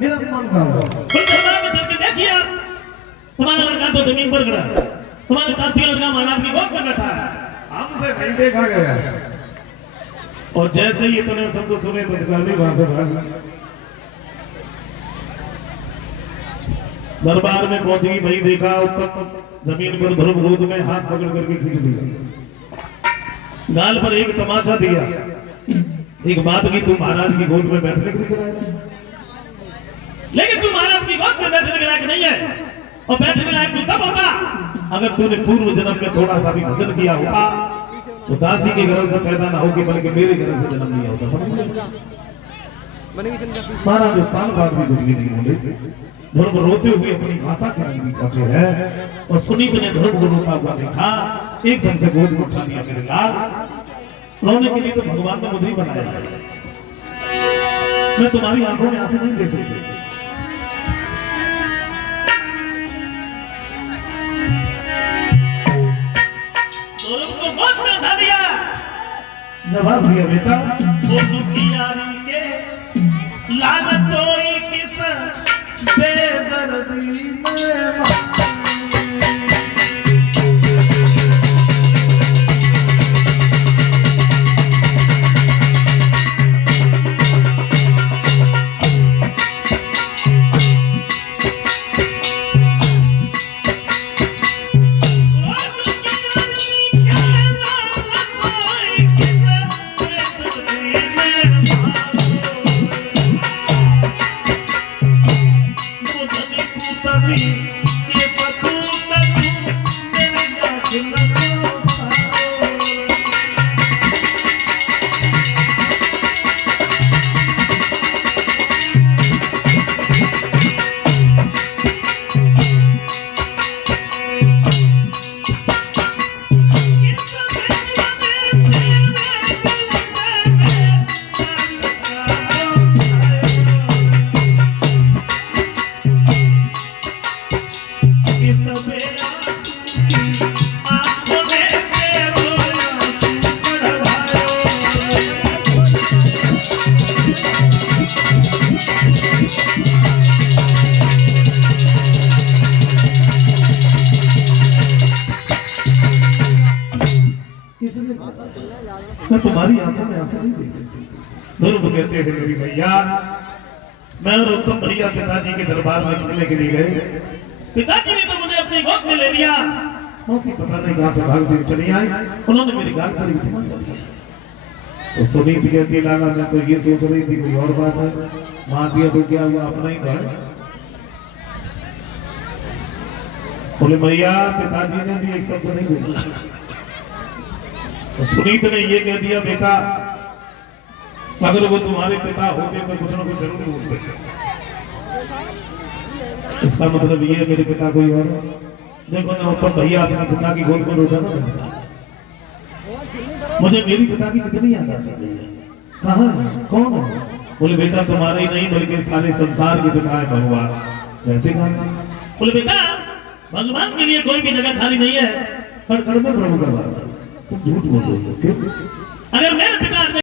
मेरा मन का हुआ दरबार में चल के देखिए आप, तुम्हारा लड़का तो जमीन पर गिरा, तुम्हारे चाची का लड़का महाराज की गोद में बैठा है, हमसे नहीं देखा गया। और जैसे ही इतने शब्द सुने तो निकाली वहां से भाग। दरबार में पहुंच गई, भाई देखा ऊपर जमीन पर ध्रुव गोद में हाथ पकड़ करके खींच लिया, गाल पर एक तमाचा दिया, एक बात की, तू महाराज की गोद में बैठने के लिए चला है, लेकिन तू महाराज की गोद में बैठने के लायक नहीं है। और बैठने के लायक तू तब होगा अगर तूने पूर्व जन्म में थोड़ा सा भी भजन किया होगा, तो दासी के गर्भ से पैदा ना होके बल्कि मेरे गर्भ से जन्म लिया होता। समझ लो महाराज ताल बात भी कुछ नहीं बोले, ध्रुव रोते हुए अपनी माता की आंटी काटे है, और सुनीत ने ध्रुव को रोता हुआ देखा, एकदम से गोद में उठा लिया, मेरे लाल रोने के लिए तो भगवान ने मुझे ही बनाया है, मैं तुम्हारी आंखों में आंसू नहीं दे सकती। जवाब दिया, बेटा वो दुखियारी के लानत कोई किस बेदर्दी में मैं तुम्हारी आंखों में आंसू नहीं देख सकती। ध्रुव कहते हैं, मेरी भैया मैं और उत्तम भैया पिताजी के दरबार में खेलने के लिए गए, पिताजी ने तो मुझे अपनी गोद में ले लिया, मौसी पता नहीं कहां से भागती चली आई, उन्होंने मेरी गाल पर इतना चल दिया। तो सुनीत कहती, लाला मैं तो ये सोच रही थी कोई और बात है, मार दिया तो क्या हुआ, अपना ही था। बोले भैया पिताजी ने भी एक शब्द नहीं बोला। तो सुनीत ने ये कह दिया, बेटा अगर वो तुम्हारे पिता होते तो कुछ ना कुछ जरूर होते, इसका मतलब ये मेरे पिता कोई और। देखो ना ऊपर भैया अपने पिता की गोद में रोजाना बैठता, मुझे मेरी पिता की कितनी याद आती है, कहाँ है, कौन है? बोले बेटा तुम्हारे ही नहीं बल्कि सारे संसार के पिता है भगवान, रहते कहाँ? बोले बेटा भगवान के लिए कोई भी जगह खाली नहीं है, पर कर्म प्रभु का वास, तुम झूठ बोल रहे हो। अगर मेरे पिता